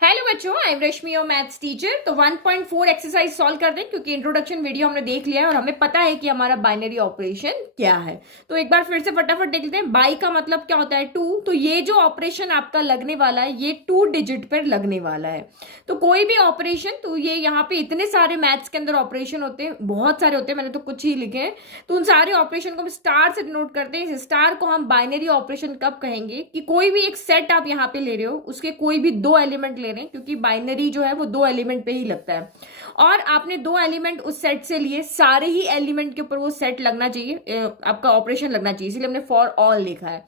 Hello बच्चों, I am Rashmi your maths teacher. तो 1.4 exercise solve कर दें क्योंकि इंट्रोडक्शन वीडियो हमने देख लिया है और हमें पता है कि हमारा बाइनरी ऑपरेशन क्या है। तो एक बार फिर से फटाफट देख लेते हैं। बाई का मतलब क्या होता है? टू। तो ये जो ऑपरेशन आपका लगने वाला है ये 2 डिजिट पर लगने वाला है। तो कोई भी ऑपरेशन, तो ये यहाँ पे इतने सारे मैथ्स के अंदर ऑपरेशन होते हैं, बहुत सारे होते हैं, मैंने तो कुछ ही लिखे हैं। तो उन सारे ऑपरेशन को हम स्टार से डिनोट करते हैं। इस स्टार को हम बाइनरी ऑपरेशन कब कहेंगे कि कोई भी एक सेट आप यहाँ पे ले रहे हो, उसके कोई भी 2 एलिमेंट ले रहे हैं, क्योंकि बाइनरी जो है वो 2 एलिमेंट पे ही लगता है। और आपने 2 एलिमेंट उस सेट से लिए, सारे ही एलिमेंट के ऊपर वो सेट लगना चाहिए, आपका ऑपरेशन लगना चाहिए, इसलिए हमने फॉर ऑल लिखा है।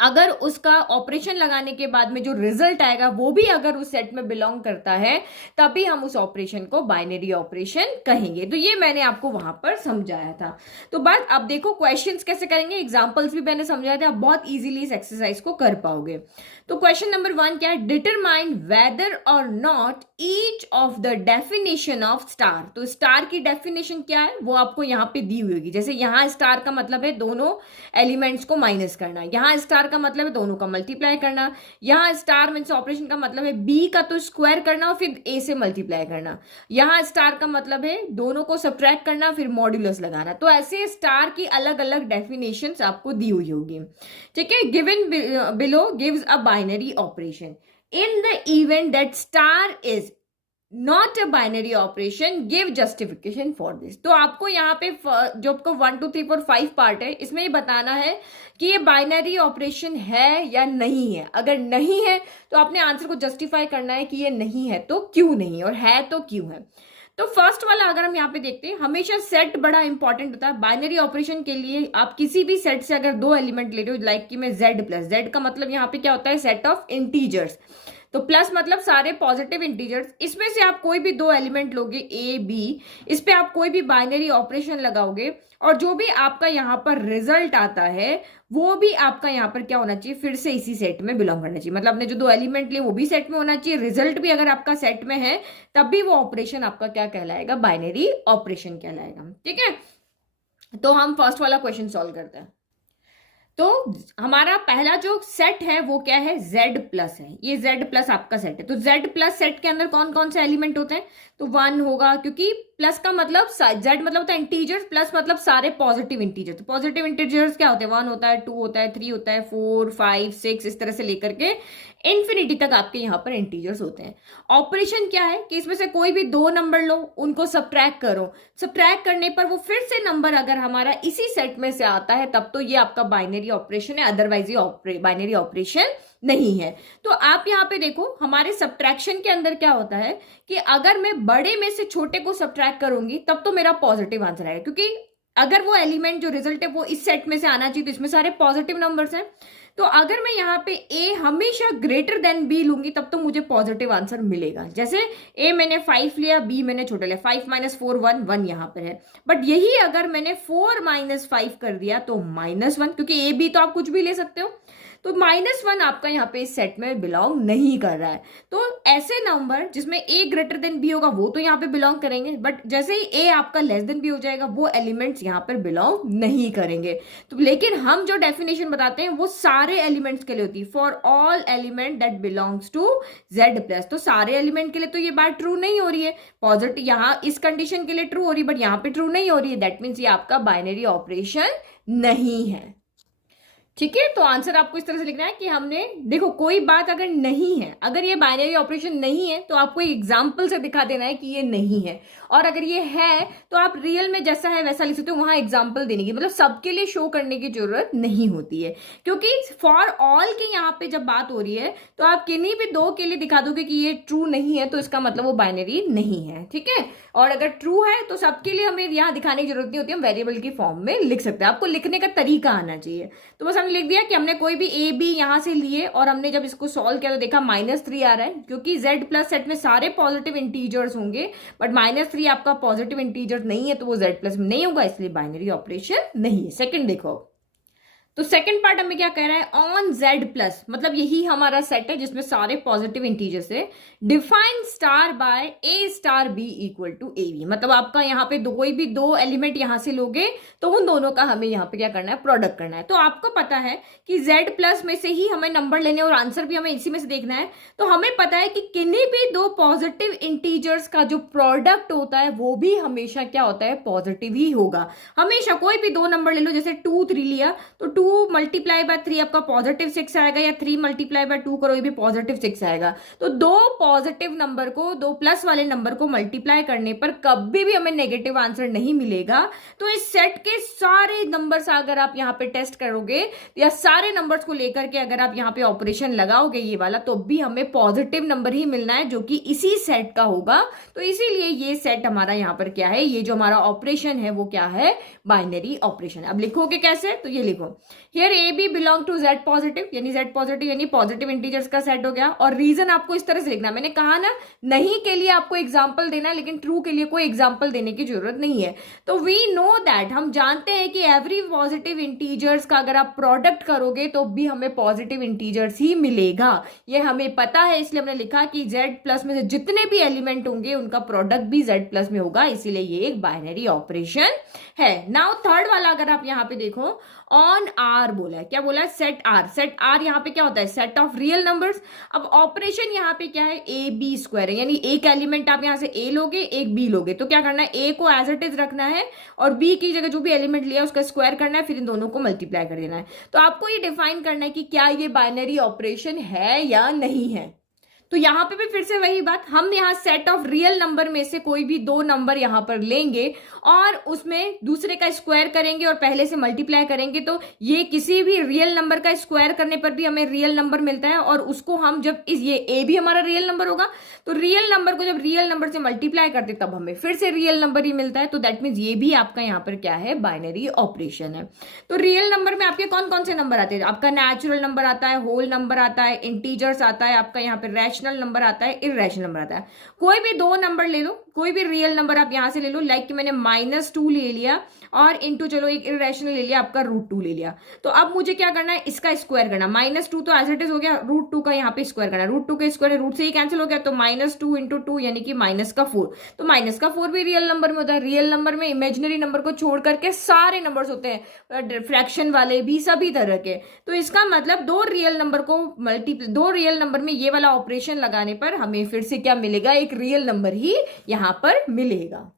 अगर उसका ऑपरेशन लगाने के बाद में जो रिजल्ट आएगा वो भी अगर उस सेट में बिलोंग करता है, तभी हम उस ऑपरेशन को बाइनरी ऑपरेशन कहेंगे। तो ये मैंने आपको वहां पर समझाया था। तो बस अब देखो क्वेश्चंस कैसे करेंगे, एग्जांपल्स भी मैंने समझाया था, आप बहुत इजीली इस एक्सरसाइज को कर पाओगे। तो क्वेश्चन नंबर 1 क्या है? डिटरमाइन वेदर और not each of the definition of star. तो स्टार की डेफिनेशन क्या है वो आपको यहाँ पे दी हुई होगी। जैसे यहाँ स्टार का मतलब है दोनों एलिमेंट्स को माइनस करना, यहाँ स्टार का मतलब है दोनों का मल्टीप्लाई करना, यहाँ स्टार मीन्स ऑपरेशन का मतलब है बी का तो स्क्वायर करना और फिर ए से मल्टीप्लाई करना, यहाँ स्टार का मतलब है दोनों को सब्ट्रैक्ट करना फिर मॉड्यूलस लगाना। तो ऐसे स्टार की अलग अलग डेफिनेशंस आपको दी हुई होगी। ठीक है। Given below gives a binary operation in the event that star is not a binary operation, give justification for this. तो आपको यहाँ पे जो आपको 1 2 3 4 5 पार्ट है, इसमें ये बताना है कि ये बाइनरी ऑपरेशन है या नहीं है। अगर नहीं है तो आपने आंसर को जस्टिफाई करना है कि ये नहीं है तो क्यों नहीं और है तो क्यों है। तो फर्स्ट वाला अगर हम यहाँ पे देखते हैं, हमेशा सेट बड़ा इंपॉर्टेंट होता है बाइनरी ऑपरेशन के लिए। आप किसी भी सेट से अगर 2 एलिमेंट ले रहे हो, लाइक कि मैं z प्लस, z का मतलब यहाँ पे क्या होता है? Set of integers. तो प्लस मतलब सारे पॉजिटिव इंटीजर्स, इसमें से आप कोई भी 2 एलिमेंट लोगे ए बी, इस पे आप कोई भी बाइनरी ऑपरेशन लगाओगे और जो भी आपका यहाँ पर रिजल्ट आता है वो भी आपका यहाँ पर क्या होना चाहिए? फिर से इसी सेट में बिलोंग करना चाहिए। मतलब आपने जो 2 एलिमेंट लिए वो भी सेट में होना चाहिए, रिजल्ट भी अगर आपका सेट में है तब भी वो ऑपरेशन आपका क्या कहलाएगा? बाइनरी ऑपरेशन कहलाएगा। ठीक है। तो हम फर्स्ट वाला क्वेश्चन सॉल्व करते हैं। तो हमारा पहला जो सेट है वो क्या है? Z प्लस है। ये Z प्लस आपका सेट है। तो Z प्लस सेट के अंदर कौन कौन से एलिमेंट होते हैं? तो 1 होगा, क्योंकि प्लस का मतलब Z मतलब होता है इंटीजर्स, प्लस मतलब सारे पॉजिटिव इंटीजर्स। तो पॉजिटिव इंटीजर्स क्या होते हैं? 1 होता है, 2 होता है, 3 होता है, 4 5 6 इस तरह से लेकर के इन्फिनिटी तक आपके यहाँ पर इंटीजर्स होते हैं। ऑपरेशन क्या है कि इसमें से कोई भी 2 नंबर लो, उनको सब्ट्रैक्ट करो, सब्ट्रैक्ट करने पर वो फिर से नंबर अगर हमारा इसी सेट में से आता है तब तो ये आपका बाइनरी ऑपरेशन है, अदरवाइज ये बाइनरी ऑपरेशन नहीं है। तो आप यहाँ पे देखो, हमारे सब्ट्रैक्शन के अंदर क्या होता है कि अगर मैं बड़े में से छोटे को सब्ट्रैक्ट करूंगी तब तो मेरा पॉजिटिव आंसर आएगा, क्योंकि अगर वो एलिमेंट जो रिजल्ट है वो इस सेट में से आना चाहिए, तो इसमें सारे पॉजिटिव नंबर्स हैं। तो अगर मैं यहाँ पे a हमेशा ग्रेटर देन b लूंगी तब तो मुझे पॉजिटिव आंसर मिलेगा। जैसे a मैंने 5 लिया, b मैंने छोटा लिया, 5 माइनस 4 1 1 यहाँ पर है। बट यही अगर मैंने 4 माइनस 5 कर दिया तो -1, क्योंकि a b तो आप कुछ भी ले सकते हो। तो -1 आपका यहाँ पे इस सेट में बिलोंग नहीं कर रहा है। तो ऐसे नंबर जिसमें a ग्रेटर देन b होगा वो तो यहाँ पे बिलोंग करेंगे, बट जैसे ही a आपका लेस देन b हो जाएगा वो एलिमेंट्स यहाँ पर बिलोंग नहीं करेंगे। तो लेकिन हम जो डेफिनेशन बताते हैं वो सारे एलिमेंट्स के लिए होती है, for all element that belongs to z plus. तो सारे एलिमेंट के लिए तो ये बात ट्रू नहीं हो रही है, पॉजिटिव यहाँ इस कंडीशन के लिए ट्रू हो रही है बट यहाँ पे ट्रू नहीं हो रही है। दैट मीन्स ये आपका बाइनरी ऑपरेशन नहीं है। ठीक है। तो आंसर आपको इस तरह से लिखना है कि हमने देखो, कोई बात अगर नहीं है, अगर ये बाइनरी ऑपरेशन नहीं है तो आपको एग्जाम्पल से दिखा देना है कि ये नहीं है, और अगर ये है तो आप रियल में जैसा है वैसा लिख सकते हो, वहां एग्जाम्पल देने की मतलब सबके लिए शो करने की जरूरत नहीं होती है। क्योंकि फॉर ऑल के यहाँ पे जब बात हो रही है तो आप किन्हीं भी 2 के लिए दिखा दोगे कि ये ट्रू नहीं है तो इसका मतलब वो बाइनरी नहीं है। ठीक है। और अगर ट्रू है तो सबके लिए हमें यहाँ दिखाने की जरूरत नहीं होती, हम वेरिएबल की फॉर्म में लिख सकते हैं। आपको लिखने का तरीका आना चाहिए। तो बस हमने लिख दिया कि हमने कोई भी ए बी यहां से लिए और हमने जब इसको सॉल्व किया तो देखा -3 आ रहा है, क्योंकि z प्लस सेट में सारे पॉजिटिव इंटीजर्स होंगे बट -3 आपका पॉजिटिव इंटीजर नहीं है तो वो z प्लस में नहीं होगा, इसलिए बाइनरी ऑपरेशन नहीं है। सेकंड देखो, तो सेकंड पार्ट हमें क्या कह रहा है, ऑन जेड प्लस, मतलब यही हमारा सेट है जिसमें सारे पॉजिटिव इंटीजर्स है, define star by a star B equal to A b, मतलब आपका यहाँ पे कोई भी दो एलिमेंट यहां से लोगे तो उन दोनों का हमें यहाँ पे क्या करना है, प्रोडक्ट करना है। तो आपको पता है कि जेड प्लस में से ही हमें नंबर लेने और आंसर भी हमें इसी में से देखना है। तो हमें पता है कि किन्हीं भी दो पॉजिटिव इंटीजर्स का जो प्रोडक्ट होता है वो भी हमेशा क्या होता है, पॉजिटिव ही होगा। हमेशा कोई भी दो नंबर ले लो, जैसे 2 3 लिया तो 2 मल्टीप्लाई बाय 3 आपका पॉजिटिव 6 आएगा, या 3 मल्टीप्लाई बाय 2 करो ये भी पॉजिटिव 6 आएगा। तो दो पॉजिटिव नंबर को, दो प्लस वाले नंबर को मल्टीप्लाई करने पर कभी भी हमें नेगेटिव आंसर नहीं मिलेगा। तो इस सेट के सारे नंबर्स अगर आप यहाँ पे टेस्ट करोगे या सारे नंबर्स को लेकर के अगर आप यहाँ पे ऑपरेशन लगाओगे ये वाला, तो भी हमें पॉजिटिव नंबर ही मिलना है जो कि इसी सेट का होगा। तो इसीलिए ये सेट हमारा यहाँ पर क्या है, ये जो हमारा ऑपरेशन है वो क्या है, बाइनरी ऑपरेशन। अब लिखोगे कैसे, तो ये लिखो, here a b belong to z positive, यानी जेड पॉजिटिव यानी पॉजिटिव इंटीजर्स का सेट हो गया। और रीजन आपको इस तरह से लिखना, मैंने कहा ना नहीं के लिए आपको एग्जांपल देना है, लेकिन ट्रू के लिए कोई एग्जांपल देने की जरूरत नहीं है। तो वी नो दैट, हम जानते हैं कि एवरी पॉजिटिव इंटीजर्स का अगर आप प्रोडक्ट करोगे तो भी हमें पॉजिटिव इंटीजर्स ही मिलेगा, ये हमें पता है। इसलिए हमने लिखा कि जेड प्लस में से जितने भी एलिमेंट होंगे उनका प्रोडक्ट भी जेड प्लस में होगा, इसीलिए ये एक बाइनरी ऑपरेशन है। नाउ थर्ड वाला अगर आप यहाँ पे देखो, ऑन आर बोला है, क्या बोला है, सेट आर। सेट आर यहाँ पे क्या होता है, सेट ऑफ रियल नंबर्स। अब ऑपरेशन यहाँ पे क्या है, ए बी स्क्वायर है, यानी एक एलिमेंट आप यहाँ से ए लोगे एक बी लोगे, तो क्या करना है, ए को एज इट इज रखना है और बी की जगह जो भी एलिमेंट लिया उसका स्क्वायर करना है, फिर इन दोनों को मल्टीप्लाई कर देना है। तो आपको ये डिफाइन करना है कि क्या ये बाइनरी ऑपरेशन है या नहीं है। तो यहां पे भी फिर से वही बात, हम यहाँ सेट ऑफ रियल नंबर में से कोई भी दो नंबर यहां पर लेंगे और उसमें दूसरे का स्क्वायर करेंगे और पहले से मल्टीप्लाई करेंगे, तो ये किसी भी रियल नंबर का स्क्वायर करने पर भी हमें रियल नंबर मिलता है। और उसको हम जब ये ए भी हमारा रियल नंबर होगा, तो रियल नंबर को जब रियल नंबर से मल्टीप्लाई करते तब हमें फिर से रियल नंबर ही मिलता है। तो दैट मीन्स ये भी आपका यहाँ पर क्या है, बाइनरी ऑपरेशन है। तो रियल नंबर में आपके कौन कौन से नंबर आते हैं, आपका नेचुरल नंबर आता है, होल नंबर आता है, इंटीजर्स आता है, आपका यहाँ पे रैशनल नंबर आता है, इररेशनल नंबर आता है। कोई भी दो नंबर ले लो, कोई भी रियल नंबर आप यहां से ले लो, लाइक कि मैंने -2 ले लिया और इंटू चलो एक इररेशनल ले लिया, आपका √2 ले लिया। तो अब मुझे क्या करना है, इसका स्क्वायर करना, -2 तो एज इट इज हो गया, √2 का यहाँ पे स्क्वायर करना, √2 का स्क्वायर रूट से ही कैंसिल हो गया, तो -2 × 2 यानी कि -4। तो -4 भी रियल नंबर में होता है। रियल नंबर में इमेजिनरी नंबर को छोड़ करके सारे नंबर्स होते हैं, फ्रैक्शन वाले भी, सभी तरह के। तो इसका मतलब दो रियल नंबर में ये वाला ऑपरेशन लगाने पर हमें फिर से क्या मिलेगा, एक रियल नंबर ही यहां पर मिलेगा।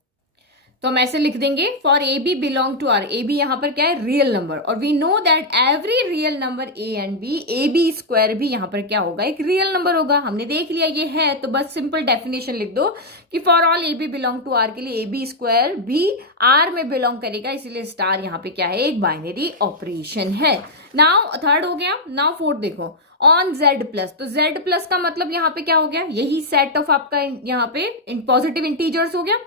तो हम ऐसे लिख देंगे, for a b belong to r, a b यहां पर क्या है, रियल नंबर, और we know that every real number a and b, a b square भी यहां पर क्या होगा, एक रियल नंबर होगा। हमने देख लिया ये है, तो बस सिंपल डेफिनेशन लिख दो कि for all a b belong to r के लिए ए बी स्क्वायर भी आर में बिलोंग करेगा, इसीलिए स्टार यहाँ पे क्या है, एक बाइनरी ऑपरेशन है। नाउ थर्ड हो गया। नाउ फोर्थ देखो, ऑन जेड प्लस। तो जेड प्लस का मतलब यहाँ पे क्या हो गया, यही सेट ऑफ आपका यहाँ पे पॉजिटिव इंटीजर्स हो गया।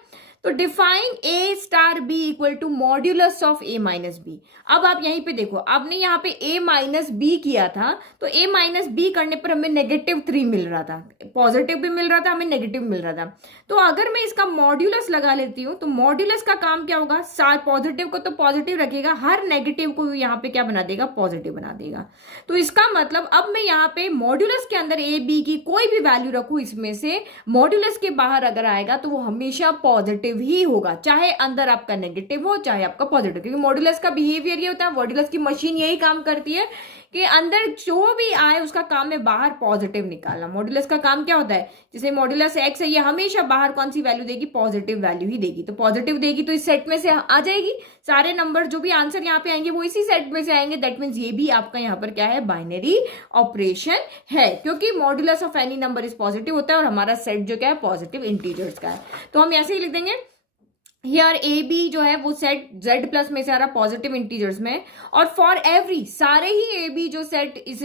तो define a star B equal to modulus of a minus b. अब आप यहीं पे देखो, आपने यहाँ पे ए माइनस बी किया था, तो ए माइनस बी करने पर हमें -3 मिल रहा था, पॉजिटिव भी मिल रहा था, हमें नेगेटिव मिल रहा था। तो अगर मैं इसका मॉड्यूलस लगा लेती हूँ, तो मॉड्यूलस का काम क्या होगा, पॉजिटिव को तो पॉजिटिव रखेगा, हर नेगेटिव को यहाँ पे क्या बना देगा, पॉजिटिव बना देगा। तो इसका मतलब अब मैं यहाँ पे मॉड्यूलस के अंदर ए बी की कोई भी वैल्यू रखूं, इसमें से मॉड्यूलस के बाहर अगर आएगा तो वो हमेशा पॉजिटिव ही होगा, चाहे अंदर आपका नेगेटिव हो चाहे आपका पॉजिटिव, क्योंकि मॉड्यूलस का बिहेवियर ये होता है, मॉड्यूलस की मशीन यही काम करती है कि अंदर जो भी आए उसका काम है बाहर पॉजिटिव निकालना। मॉड्यूलस का काम क्या होता है, जैसे मॉड्यूलस x है, ये हमेशा बाहर कौन सी वैल्यू देगी, पॉजिटिव वैल्यू ही देगी। तो पॉजिटिव देगी तो इस सेट में से आ जाएगी, सारे नंबर जो भी आंसर यहाँ पे आएंगे वो इसी सेट में से आएंगे। दैट मीन्स ये भी आपका यहाँ पर क्या है, बाइनरी ऑपरेशन है, क्योंकि modulus of any number is positive होता है और हमारा सेट जो क्या है, पॉजिटिव इंटीजर्स का है। तो हम ऐसे ही लिख देंगे, हियर ए बी जो है वो सेट जेड प्लस में से आ रहा पॉजिटिव इंटीजर्स में, और फॉर एवरी, सारे ही ए बी जो सेट इस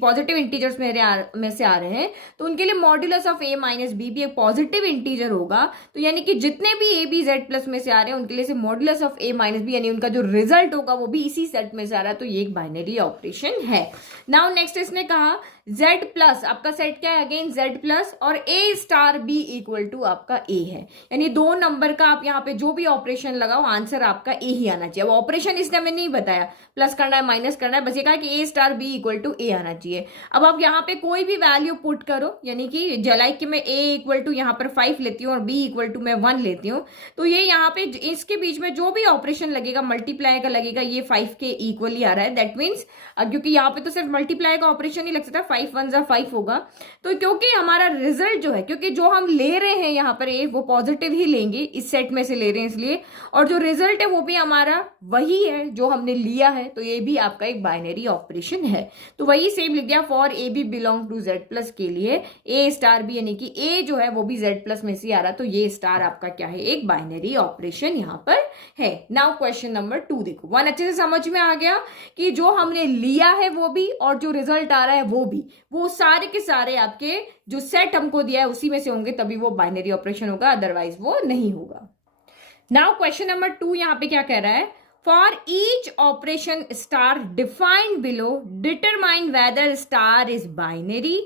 पॉजिटिव इंटीजर्स में से आ रहे हैं, तो उनके लिए modulus of a minus b भी एक पॉजिटिव इंटीजर होगा। तो यानी कि जितने भी ए बी जेड प्लस में से आ रहे हैं उनके लिए से modulus of a minus b, यानी उनका जो रिजल्ट होगा वो भी इसी सेट में से आ रहा है। तो ये एक बाइनरी ऑपरेशन है। नाउ नेक्स्ट इसने कहा z प्लस आपका सेट क्या है, अगेन z प्लस, और a star b equal to आपका a है। यानी दो नंबर का आप यहाँ पे जो भी ऑपरेशन लगाओ आंसर आपका a ही आना चाहिए। अब ऑपरेशन इसने हमें नहीं बताया, प्लस करना है माइनस करना है, बस ये कहा कि a star b equal to a आना चाहिए। अब आप यहाँ पे कोई भी वैल्यू पुट करो, यानी कि जलाई कि मैं a इक्वल टू यहाँ पर 5 लेती हूँ और b इक्वल टू मैं 1 लेती हूँ, तो ये यहाँ पे इसके बीच में जो भी ऑपरेशन लगेगा मल्टीप्लाई का लगेगा, ये 5 के इक्वली आ रहा है। दैट मीन्स क्योंकि यहाँ पे तो सिर्फ मल्टीप्लाई का ऑपरेशन ही लग सकता है, 5 1 जा 5 होगा। तो क्योंकि हमारा रिजल्ट जो है, क्योंकि जो हम ले रहे हैं यहाँ पर वो पॉजिटिव ही लेंगे, इस सेट में से ले रहे हैं इसलिए, और जो रिजल्ट है वो भी हमारा वही है जो हमने लिया है, तो ये भी आपका एक बाइनरी ऑपरेशन है। तो वही सेम लिख दिया for a b belong to z plus के लिए ए स्टार बी, यानी कि ए जो है वो भी जेड प्लस में से आ रहा है, तो ये स्टार आपका क्या है, एक बाइनरी ऑपरेशन यहाँ पर है। नाउ क्वेश्चन नंबर 2 देखो, 1 अच्छे से समझ में आ गया कि जो हमने लिया है वो भी और जो रिजल्ट आ रहा है वो भी, वो सारे के सारे आपके जो सेट हमको दिया है उसी में से होंगे, तभी वो बाइनरी ऑपरेशन होगा, अदरवाइज वो नहीं होगा। नाउ क्वेश्चन नंबर 2 यहां पे क्या कह रहा है, for each operation star defined below determine whether star is binary,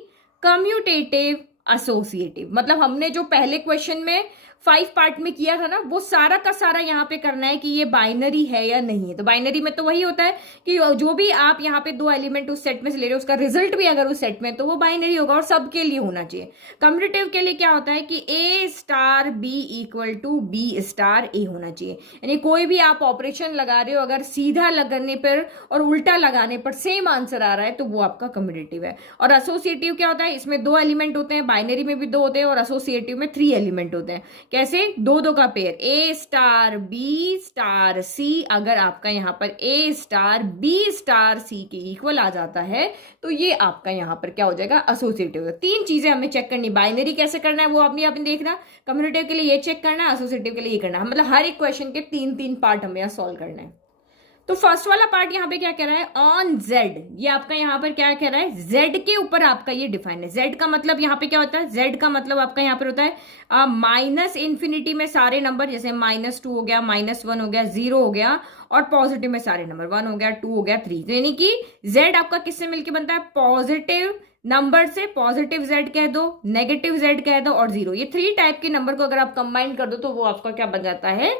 commutative, associative. मतलब हमने जो पहले क्वेश्चन में 5 पार्ट में किया था ना, वो सारा का सारा यहाँ पे करना है कि ये बाइनरी है या नहीं है। तो बाइनरी में तो वही होता है कि जो भी आप यहाँ पे दो एलिमेंट उस सेट में से ले रहे हो उसका रिजल्ट भी अगर उस सेट में, तो वो बाइनरी होगा और सबके लिए होना चाहिए। कम्यूटेटिव के लिए क्या होता है कि A star B equal to B star A होना चाहिए। यानी कोई भी आप ऑपरेशन लगा रहे हो, अगर सीधा लगाने पर और उल्टा लगाने पर सेम आंसर आ रहा है तो वो आपका कम्यूटेटिव है। और एसोसिएटिव क्या होता है, इसमें 2 एलिमेंट होते हैं, बाइनरी में भी 2 होते हैं और एसोसिएटिव में 3 एलिमेंट होते हैं। कैसे, 2 का पेयर, ए स्टार बी स्टार सी, अगर आपका यहाँ पर ए स्टार बी स्टार सी के इक्वल आ जाता है तो ये आपका यहाँ पर क्या हो जाएगा, एसोसिएटिव। 3 चीजें हमें चेक करनी, बाइनरी कैसे करना है वो आपने देखना, कम्यूटेटिव के लिए ये चेक करना है, एसोसिएटिव के लिए ये करना है। मतलब हर एक क्वेश्चन के 3 पार्ट हमें यहाँ सॉल्व करना है। तो फर्स्ट वाला पार्ट यहाँ पे क्या कह रहा है, ऑन जेड, ये आपका यहाँ पर क्या कह रहा है, जेड के ऊपर आपका ये डिफाइन है। जेड का मतलब यहाँ पे क्या होता है, जेड का मतलब आपका यहाँ पर होता है माइनस इन्फिनिटी में सारे नंबर, जैसे -2 हो गया, -1 हो गया, 0 हो गया, और पॉजिटिव में सारे नंबर 1 हो गया, 2 हो गया, 3। तो यानी कि जेड आपका किससे मिलकर बनता है, पॉजिटिव नंबर से पॉजिटिव जेड कह दो, नेगेटिव जेड कह दो और 0। ये 3 टाइप के नंबर को अगर आप कंबाइन कर दो तो वो आपका क्या बन जाता है,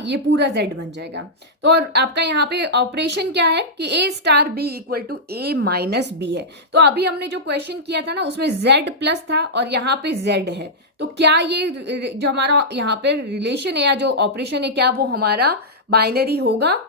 ये पूरा जेड बन जाएगा। तो और आपका यहाँ पे ऑपरेशन क्या है कि A star B equal to A minus B है। तो अभी हमने जो क्वेश्चन किया था ना उसमें जेड प्लस था और यहाँ पे जेड है, तो क्या ये जो हमारा यहाँ पे रिलेशन है या जो ऑपरेशन है क्या वो हमारा बाइनरी होगा।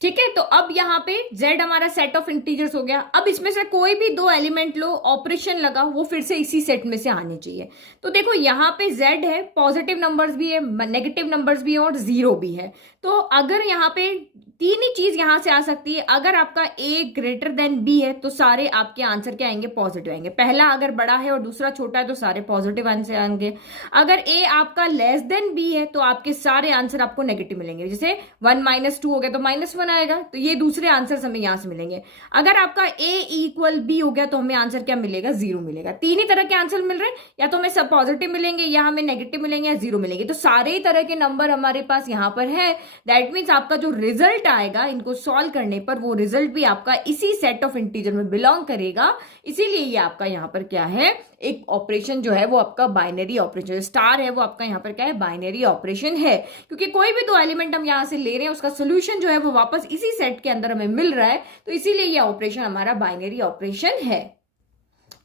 ठीक है, तो अब यहाँ पे z हमारा सेट ऑफ इंटीजर्स हो गया। अब इसमें से कोई भी 2 एलिमेंट लो, ऑपरेशन लगा, वो फिर से इसी सेट में से आने चाहिए। तो देखो यहाँ पे z है, पॉजिटिव नंबर्स भी है, नेगेटिव नंबर्स भी है और 0 भी है। तो अगर यहाँ पे 3 ही चीज यहां से आ सकती है, अगर आपका a ग्रेटर देन b है तो सारे आपके आंसर क्या आएंगे, पॉजिटिव आएंगे। पहला अगर बड़ा है और दूसरा छोटा है तो सारे पॉजिटिव आंसर आएंगे। अगर a आपका लेस देन b है तो आपके सारे आंसर आपको नेगेटिव मिलेंगे। जैसे 1 - 2 हो गया तो -1 आएगा, तो ये दूसरे आंसर हमें यहां से मिलेंगे। अगर आपका a इक्वल b हो गया तो हमें आंसर क्या मिलेगा, 0 मिलेगा। 3 ही तरह के आंसर मिल रहे हैं, या तो हमें सब पॉजिटिव मिलेंगे या हमें नेगेटिव मिलेंगे या 0 मिलेंगे। तो सारे ही तरह के नंबर हमारे पास यहाँ पर है। दैट मीन्स आपका जो रिजल्ट आएगा इनको सॉल्व करने पर, वो रिजल्ट भी आपका इसी सेट ऑफ इंटीजर में बिलोंग करेगा। इसीलिए ये आपका यहाँ पर क्या है, एक ऑपरेशन जो है वो आपका बाइनरी ऑपरेशन, स्टार है वो आपका यहाँ पर क्या है, बाइनरी ऑपरेशन है। क्योंकि कोई भी 2 एलिमेंट हम यहाँ से ले रहे हैं उसका सोल्यूशन जो है वो वापस इसी सेट के अंदर हमें मिल रहा है, तो इसीलिए ये ऑपरेशन हमारा बाइनरी ऑपरेशन है।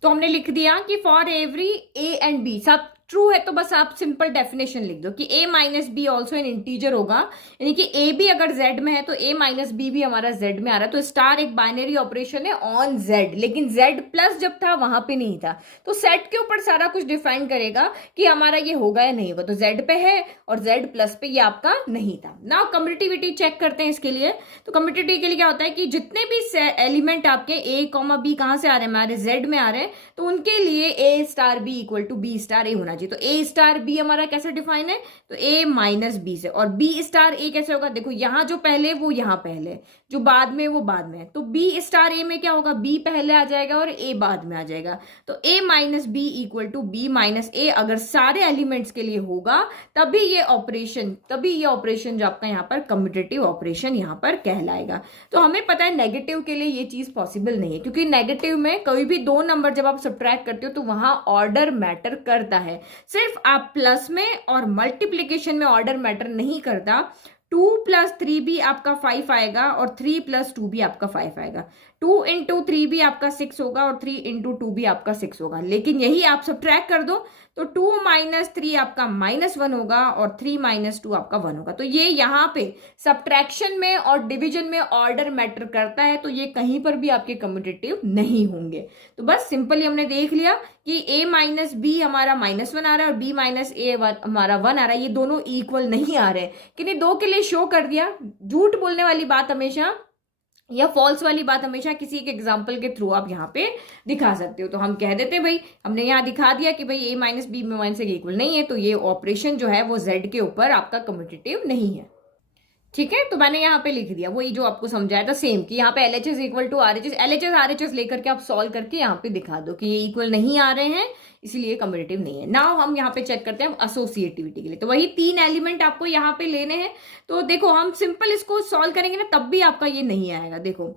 तो हमने लिख दिया कि for every a and b, सब ट्रू है तो बस आप सिंपल डेफिनेशन लिख दो कि a minus b also an integer होगा। यानी कि a भी अगर z में है तो a माइनस बी भी हमारा z में आ रहा है। तो स्टार एक बाइनरी ऑपरेशन है ऑन z, लेकिन z प्लस जब था वहां पे नहीं था। तो सेट के ऊपर सारा कुछ डिफाइन करेगा कि हमारा ये होगा या नहीं होगा। तो z पे है और z प्लस पे ये आपका नहीं था। नाउ कम्यूटेटिविटी चेक करते हैं इसके लिए। तो कम्यूटेटिविटी के लिए क्या होता है कि जितने भी एलिमेंट आपके a, b कहां से आ रहे हैं, हमारे z में आ रहे हैं, तो उनके लिए a star b equal to b star a होना चाहिए। चाहिए। तो ए स्टार बी हमारा कैसे डिफाइन है, तो ए माइनस बी से, और बी स्टार ए कैसे होगा, देखो यहाँ जो पहले वो यहाँ पहले, जो बाद में वो बाद में, तो बी स्टार ए में क्या होगा, बी पहले आ जाएगा और ए बाद में आ जाएगा। तो A minus B equal to B minus A अगर सारे एलिमेंट्स के लिए होगा तभी ये ऑपरेशन जो आपका यहाँ पर कम्यूटेटिव ऑपरेशन यहाँ पर कहलाएगा। तो हमें पता है नेगेटिव के लिए ये चीज पॉसिबल नहीं है, क्योंकि नेगेटिव में कोई भी दो नंबर जब आप सब्ट्रैक्ट करते हो तो वहां ऑर्डर मैटर करता है। सिर्फ आप प्लस में और मल्टीप्लीकेशन में ऑर्डर मैटर नहीं करता। 2 + 3 भी आपका 5 आएगा और 3 + 2 भी आपका 5 आएगा। 2 × 3 भी आपका 6 होगा और 3 × 2 भी आपका 6 होगा। लेकिन यही आप सब्ट्रैक्ट कर दो तो 2 - 3 आपका -1 होगा और 3 - 2 आपका 1 होगा। तो ये यहाँ पे सब्ट्रैक्शन में और डिवीजन में ऑर्डर मैटर करता है, तो ये कहीं पर भी आपके कम्यूटेटिव नहीं होंगे। तो बस सिंपली हमने देख लिया कि a माइनस बी हमारा -1 आ रहा है और b माइनस ए हमारा 1 आ रहा है, ये दोनों इक्वल नहीं आ रहे, किन्हीं दो के लिए शो कर दिया। झूठ बोलने वाली बात हमेशा या फॉल्स वाली बात हमेशा किसी एक एग्जाम्पल के थ्रू आप यहाँ पे दिखा सकते हो। तो हम कह देते हैं भाई हमने यहाँ दिखा दिया कि भाई a minus b minus a equal नहीं है, तो ये ऑपरेशन जो है वो z के ऊपर आपका कम्यूटेटिव नहीं है। ठीक है, तो मैंने यहाँ पे लिख दिया वही जो आपको समझाया था सेम, कि यहाँ पे LHS equal to RHS, LHS RHS लेकर के आप सॉल्व करके यहाँ पे दिखा दो कि ये इक्वल नहीं आ रहे हैं, इसीलिए कम्यूटेटिव नहीं है। नाउ हम यहाँ पे चेक करते हैं एसोसिएटिविटी के लिए। तो वही 3 एलिमेंट आपको यहाँ पे लेने हैं। तो देखो हम सिंपल इसको सॉल्व करेंगे ना तब भी आपका ये नहीं आएगा। देखो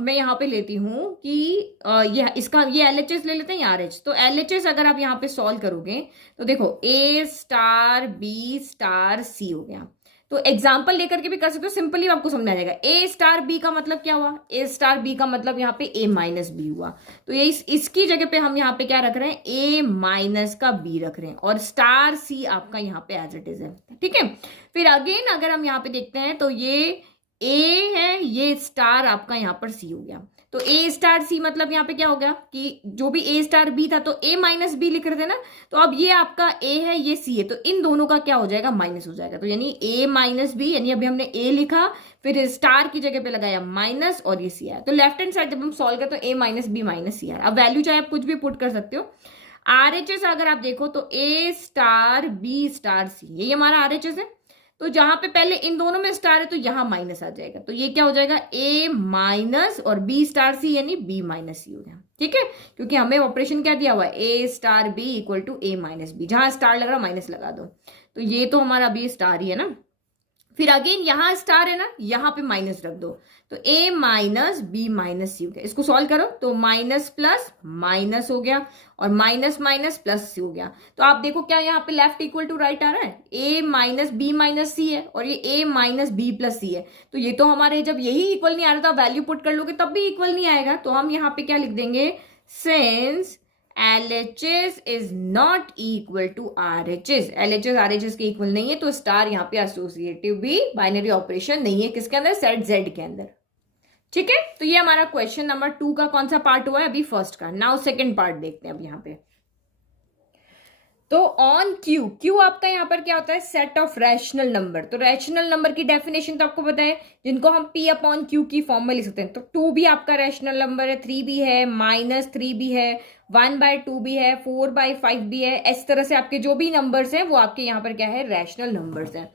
मैं यहाँ पे लेती हूँ कि ये LHS ले लेते हैं RHS। तो LHS अगर आप यहाँ पे सॉल्व करोगे तो देखो A star B star C हो गया। तो एग्जाम्पल लेकर के भी कर सकते हो, सिंपली आपको समझ आ जाएगा। ए स्टार बी का मतलब क्या हुआ, ए स्टार बी का मतलब यहाँ पे ए माइनस बी हुआ। तो ये इसकी जगह पे हम यहाँ पे क्या रख रहे हैं, ए माइनस का बी रख रहे हैं, और स्टार सी आपका यहाँ पे एज इट इज है। ठीक है, फिर अगेन अगर हम यहाँ पे देखते हैं तो ये ए है, ये स्टार आपका यहाँ पर सी हो गया। तो ए स्टार सी मतलब यहाँ पे क्या हो गया कि जो भी ए स्टार बी था तो ए माइनस बी लिख रहे थे ना, तो अब ये आपका ए है ये सी है, तो इन दोनों का क्या हो जाएगा, माइनस हो जाएगा। तो यानी ए माइनस बी, यानी अभी हमने ए लिखा फिर स्टार की जगह पे लगाया माइनस और ये सी आया। तो लेफ्ट हैंड साइड जब हम सॉल्व करें तो ए माइनस बी माइनस सी आया। अब वैल्यू चाहे आप कुछ भी पुट कर सकते हो। RHS अगर आप देखो तो ए स्टार बी स्टार सी, यही हमारा RHS है। तो जहां पे पहले इन दोनों में स्टार है तो यहां माइनस आ जाएगा, तो ये क्या हो जाएगा, ए माइनस और बी स्टार सी यानी बी माइनस सी हो गया। ठीक है, क्योंकि हमें ऑपरेशन क्या दिया हुआ है, A star B equal to A minus B, जहां स्टार लग रहा माइनस लगा दो। तो ये तो हमारा बी स्टार ही है ना। फिर अगेन यहां स्टार है ना, यहां पे माइनस रख दो, तो a माइनस बी माइनस सी हो गया। इसको सॉल्व करो तो माइनस प्लस माइनस हो गया और माइनस माइनस प्लस सी हो गया। तो आप देखो क्या यहाँ पे लेफ्ट इक्वल टू राइट आ रहा है, a माइनस बी माइनस सी है और ये a माइनस बी प्लस सी है। तो ये तो हमारे जब यही इक्वल नहीं आ रहा था, वैल्यू पुट कर लोगे तब भी इक्वल नहीं आएगा। तो हम यहाँ पे क्या लिख देंगे, since LHS is not equal to RHS, LHS RHS के इक्वल नहीं है, तो स्टार यहाँ पे एसोसिएटिव भी बाइनरी ऑपरेशन नहीं है, किसके अंदर, सेट Z के अंदर। ठीक है, तो ये हमारा क्वेश्चन नंबर 2 का कौन सा पार्ट हुआ है, अभी फर्स्ट का। नाउ सेकंड पार्ट देखते हैं अब यहाँ पे। तो ऑन क्यू, क्यू आपका यहाँ पर क्या होता है, सेट ऑफ रैशनल नंबर। तो रैशनल नंबर की डेफिनेशन तो आपको पता है, जिनको हम P अपॉन क्यू की फॉर्म में लिख सकते हैं। तो 2 भी आपका रैशनल नंबर है, 3 भी है, -3 भी है, 1/2 भी है, 4/5 भी है। इस तरह से आपके जो भी नंबर्स हैं वो आपके यहाँ पर क्या है, रैशनल नंबर्स हैं।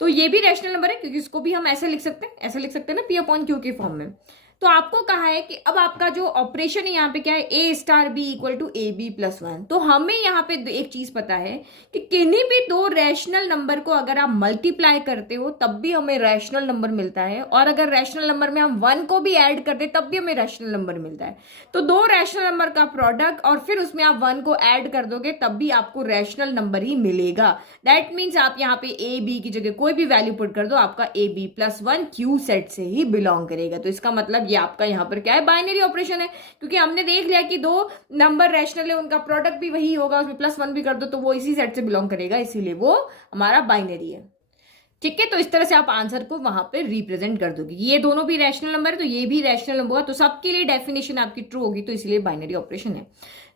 तो ये भी रैशनल नंबर है, क्योंकि इसको भी हम ऐसे लिख सकते हैं, ऐसे लिख सकते हैं ना, P अपॉन क्यू की फॉर्म में। तो आपको कहा है कि अब आपका जो ऑपरेशन है यहाँ पे क्या है, A star B equal to A B plus 1। तो हमें यहाँ पे एक चीज पता है कि किन्हीं भी दो रैशनल नंबर को अगर आप मल्टीप्लाई करते हो तब भी हमें रैशनल नंबर मिलता है, और अगर रैशनल नंबर में हम 1 को भी ऐड कर दे तब भी हमें रैशनल नंबर मिलता है। तो दो रैशनल नंबर का प्रोडक्ट और फिर उसमें आप 1 को ऐड कर दोगे तब भी आपको रैशनल नंबर ही मिलेगा। दैट मीन्स आप यहाँ पे ए बी की जगह कोई भी वैल्यू पुट कर दो, आपका A B plus 1 q set से ही बिलोंग करेगा। तो इसका मतलब ये आपका यहाँ पर क्या है, बाइनरी ऑपरेशन है, क्योंकि हमने देख लिया कि दो नंबर रैशनल है, उनका प्रोडक्ट भी वही होगा, उसमें +1 भी कर दो तो वो इसी सेट से बिलोंग करेगा, इसीलिए वो हमारा बाइनरी है। ठीक है, तो इस तरह से आप आंसर को वहां पे रिप्रेजेंट कर दोगे। ये दोनों भी रैशनल नंबर है तो ये भी रैशनल नंबर होगा, तो सबके लिए डेफिनेशन आपकी ट्रू होगी, तो इसलिए बाइनरी ऑपरेशन है।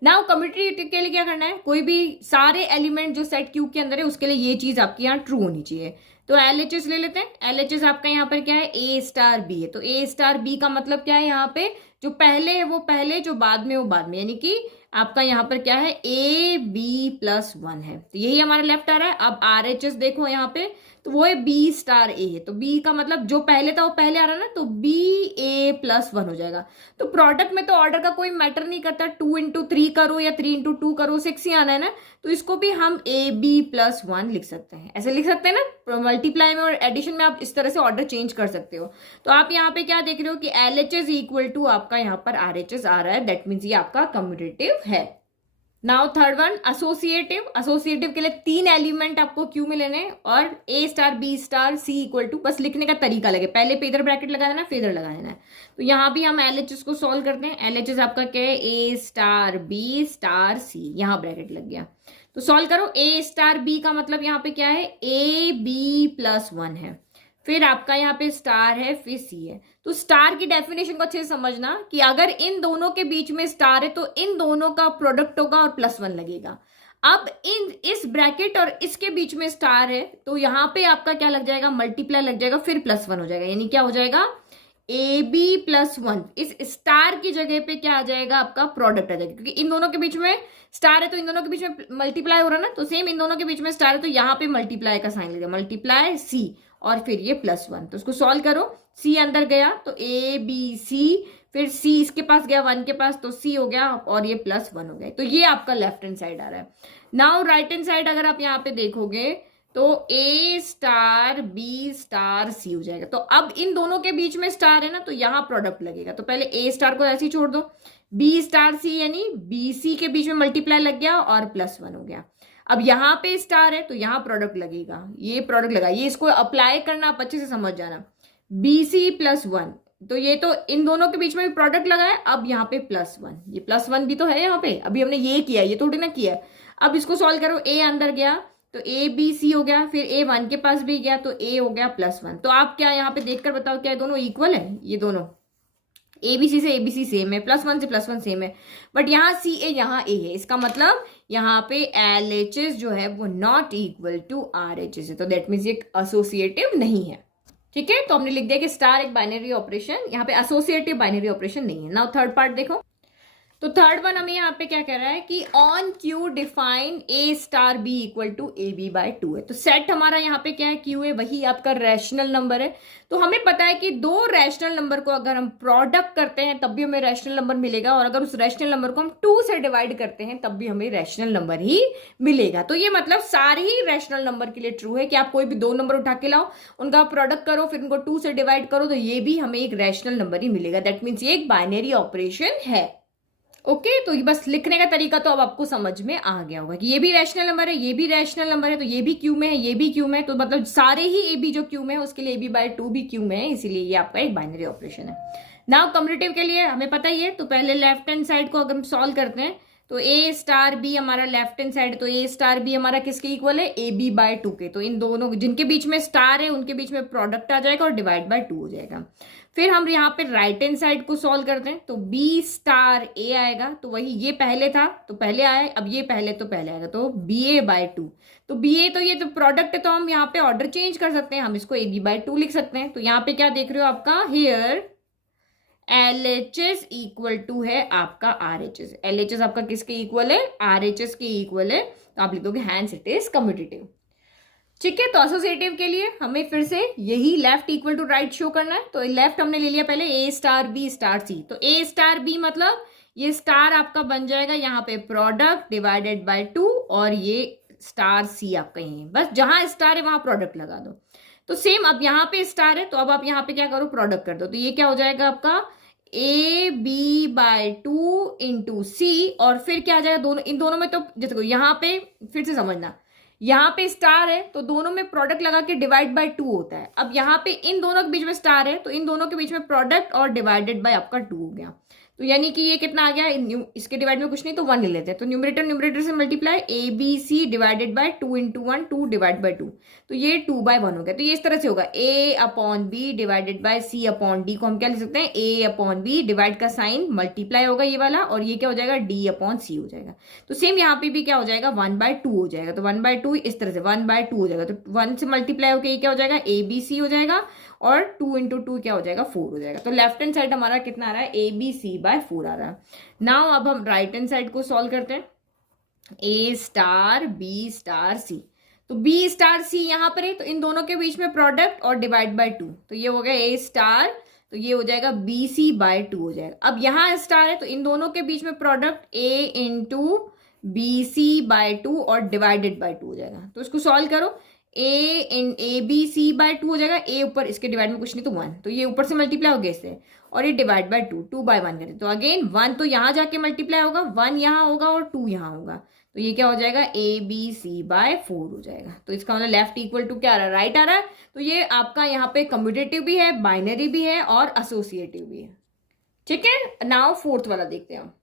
नाउ कम्यूटेटिव के लिए क्या करना है, कोई भी सारे एलिमेंट जो सेट क्यू के अंदर है उसके लिए ये चीज आपकी यहाँ ट्रू होनी चाहिए। तो LHS ले लेते हैं। LHS आपका यहाँ पर क्या है, ए स्टार बी है। तो ए स्टार बी का मतलब क्या है, यहाँ पे जो पहले है वो पहले, जो बाद में वो बाद में, यानी कि आपका यहाँ पर क्या है, ए बी प्लस वन है, तो यही हमारा लेफ्ट आ रहा है। अब आर एच एस देखो यहाँ पे, तो वो है बी स्टार ए है, तो बी का मतलब जो पहले था वो पहले आ रहा है ना, तो बी ए प्लस वन हो जाएगा। तो प्रोडक्ट में तो ऑर्डर का कोई मैटर नहीं करता, 2 into 3 करो या 3 into 2 करो, 6 ही आना है ना, तो इसको भी हम ए बी प्लस वन लिख सकते हैं, ऐसे लिख सकते हैं ना। मल्टीप्लाई में और एडिशन में आप इस तरह से ऑर्डर चेंज कर सकते हो। तो आप यहाँ पे क्या देख रहे हो कि L H S equal to आपका यहाँ पर आर एच एस आ रहा है, दैट मीन्स ये आपका कम्यूटेटिव है। Now third one associative. Associative के लिए 3 एलिमेंट आपको क्यू में लेने और A star B star C equal to, बस लिखने का तरीका लगे, पहले पे इधर ब्रैकेट लगा देना फिर इधर लगा देना है। तो यहाँ भी हम एल एच एस को सॉल्व करते हैं। एल एच एस आपका क्या है, ए स्टार बी स्टार सी, यहाँ ब्रैकेट लग गया। तो सॉल्व करो, ए स्टार बी का मतलब यहाँ पे क्या है, ए बी प्लस वन है, फिर आपका यहाँ पे स्टार है, फिर सी है। तो स्टार की डेफिनेशन को अच्छे से समझना कि अगर इन दोनों के बीच में स्टार है तो इन दोनों का प्रोडक्ट होगा और प्लस वन लगेगा। अब इस ब्रैकेट और इसके बीच में स्टार है तो यहाँ पे आपका क्या लग जाएगा, मल्टीप्लाई लग जाएगा, फिर प्लस वन हो जाएगा, यानी क्या हो जाएगा, ए बी प्लस वन। इस स्टार की जगह पे क्या आ जाएगा, आपका प्रोडक्ट आ जाएगा, क्योंकि इन दोनों के बीच में स्टार है तो इन दोनों के बीच में मल्टीप्लाई हो रहा है ना, तो सेम इन दोनों के बीच में स्टार है तो यहाँ पे मल्टीप्लाई का साइन लगेगा, मल्टीप्लाई सी और फिर ये प्लस वन। तो उसको सॉल्व करो, सी अंदर गया तो ए बी सी, फिर सी इसके पास गया वन के पास तो सी हो गया और ये प्लस वन हो गया। तो ये आपका लेफ्ट हैंड साइड आ रहा है। नाउ राइट हैंड साइड अगर आप यहाँ पे देखोगे तो ए स्टार बी स्टार सी हो जाएगा। तो अब इन दोनों के बीच में स्टार है ना, तो यहाँ प्रोडक्ट लगेगा, तो पहले ए स्टार को ऐसे ही छोड़ दो, बी स्टार सी यानी बी सी के बीच में मल्टीप्लाई लग गया और प्लस वन हो गया। अब यहाँ पे स्टार है तो यहाँ प्रोडक्ट लगेगा, ये प्रोडक्ट लगा, ये इसको अप्लाई करना आप अच्छे से समझ जाना, बी सी प्लस वन, तो ये तो इन दोनों के बीच में भी प्रोडक्ट लगा है। अब यहाँ पे प्लस वन, ये प्लस वन भी तो है यहाँ पे, अभी हमने ये किया, ये थोड़ी ना किया। अब इसको सॉल्व करो, ए अंदर गया तो ए बी सी हो गया, फिर ए वन के पास भी गया तो ए हो गया प्लस वन। तो आप क्या यहाँ पे देखकर बताओ क्या दोनों इक्वल है, ये दोनों एबीसी से एबीसी सेम है, प्लस वन से प्लस वन सेम है, बट यहाँ सी ए यहाँ ए है, इसका मतलब यहाँ पे एल एच एस जो है वो not equal to R H S है, तो दैट मीन्स ये एसोसिएटिव नहीं है। ठीक है, तो हमने लिख दिया कि स्टार एक बाइनरी ऑपरेशन, यहाँ पे एसोसिएटिव बाइनरी ऑपरेशन नहीं है। नाउ थर्ड पार्ट देखो, तो थर्ड वन हमें यहाँ पे क्या कह रहा है कि on q define a star B equal to A B by two है। तो सेट हमारा यहाँ पे क्या है, क्यू है, वही आपका रैशनल नंबर है। तो हमें पता है कि दो रैशनल नंबर को अगर हम प्रोडक्ट करते हैं तब भी हमें रैशनल नंबर मिलेगा, और अगर उस रैशनल नंबर को हम 2 से डिवाइड करते हैं तब भी हमें रैशनल नंबर ही मिलेगा। तो ये मतलब सारे ही रैशनल नंबर के लिए ट्रू है कि आप कोई भी 2 नंबर उठा के लाओ, उनका प्रोडक्ट करो, फिर उनको 2 से डिवाइड करो, तो ये भी हमें एक रैशनल नंबर ही मिलेगा। दैट मीन्स ये एक बाइनरी ऑपरेशन है। ओके तो ये बस लिखने का तरीका तो अब आपको समझ में आ गया होगा कि ये भी रैशनल नंबर है, ये भी रैशनल नंबर है, तो ये भी क्यू में है, ये भी क्यू में है, तो मतलब सारे ही ए बी जो क्यू में है उसके लिए ए बी बाय टू भी क्यू में है, इसीलिए ये आपका एक बाइनरी ऑपरेशन है। नाउ कम्यूटेटिव के लिए हमें पता ही है, तो पहले लेफ्ट हैंड साइड को अगर हम सॉल्व करते हैं तो ए स्टार बी हमारा लेफ्ट हैंड साइड, तो ए स्टार बी हमारा किसके इक्वल है, ए बी बाय टू के। तो इन दोनों जिनके बीच में स्टार है उनके बीच में प्रोडक्ट आ जाएगा और डिवाइड बाय टू हो जाएगा। फिर हम यहाँ पे राइट हैंड साइड को सॉल्व करते हैं, तो बी स्टार ए आएगा, तो वही ये पहले था तो पहले आया, अब ये पहले तो पहले आएगा, तो बी ए बाय टू। तो बी ए तो ये तो प्रोडक्ट है, तो हम यहाँ पे ऑर्डर चेंज कर सकते हैं, हम इसको ए बी बाय टू लिख सकते हैं। तो यहाँ पे क्या देख रहे हो आपका, here L H S equal to है आपका R H S. L H S आपका किसके इक्वल है, आर एच एस के इक्वल है, तो आप लिख दोगे हैंस इट इज कम्यूटेटिव। ठीक है, तो एसोसिएटिव के लिए हमें फिर से यही left equal to right show करना है। तो लेफ्ट हमने ले लिया पहले a star B star c, तो ए स्टार बी मतलब ये स्टार आपका बन जाएगा यहाँ पे प्रोडक्ट डिवाइडेड बाय टू, और ये स्टार सी आपका यही है, बस जहां स्टार है वहां प्रोडक्ट लगा दो। तो सेम अब यहाँ पे स्टार है, तो अब आप यहाँ पे क्या करो, प्रोडक्ट कर दो, तो ये क्या हो जाएगा आपका A B by two into C, और फिर क्या आ जाएगा, दोनों इन दोनों में, तो जैसे यहाँ पे फिर से समझना, यहाँ पे स्टार है तो दोनों में प्रोडक्ट लगा के डिवाइड बाय टू होता है। अब यहाँ पे इन दोनों के बीच में स्टार है तो इन दोनों के बीच में प्रोडक्ट और डिवाइडेड बाय आपका टू हो गया। तो यानी कि ये कितना आ गया, इसके डिवाइड में कुछ नहीं तो 1 ले लेते हैं, तो न्यूमरेटर से multiply a b c divided by 2 into 1, 2 divide by 2, तो ये 2/1 हो गया। तो ये इस तरह से होगा, A upon B divided by C upon D को हम क्या लिख सकते हैं, ए अपॉन बी, डिवाइड का साइन मल्टीप्लाई होगा ये वाला, और ये क्या हो जाएगा, डी अपॉन सी हो जाएगा। तो सेम यहाँ पे भी क्या हो जाएगा, 1/2 हो जाएगा, तो 1/2 इस तरह से 1/2 हो जाएगा, तो 1 से मल्टीप्लाई होकर ये क्या हो जाएगा, ए बी सी हो जाएगा, और 2 इंटू 2 क्या हो जाएगा, 4 हो जाएगा। तो लेफ्ट हैंड साइड हमारा कितना आ रहा है, ए बी सी 4 आ रहा है। नाउ अब हम राइट हैंड साइड को सॉल्व करते हैं। ए स्टार बी स्टार सी, तो बी स्टार सी यहाँ पर है, तो इन दोनों के बीच में प्रोडक्ट और डिवाइड बाय 2, तो ये हो गया ए स्टार, तो ये हो जाएगा बी सी बाय 2 हो जाएगा। अब यहाँ स्टार है तो इन दोनों के बीच में product a into b c by 2 और डिवाइडेड बाय 2 हो जाएगा। तो इसको सॉल्व करो, ए बी सी बाय 2 हो जाएगा, ए ऊपर इसके डिवाइड में कुछ नहीं तो 1, तो ये ऊपर से मल्टीप्लाई हो गया इससे, और ये डिवाइड बाय 2, 2 बाय 1 करें तो अगेन 1 तो यहाँ जाके मल्टीप्लाई होगा, 1 यहाँ होगा और 2 यहाँ होगा, तो ये क्या हो जाएगा ए बी सी बाय 4 हो जाएगा। तो इसका मतलब लेफ्ट इक्वल टू क्या आ रहा है, राइट आ रहा है। तो ये आपका यहाँ पे कम्यूटेटिव भी है, बाइनरी भी है और एसोसिएटिव भी है। ठीक है, नाउ फोर्थ वाला देखते हैं।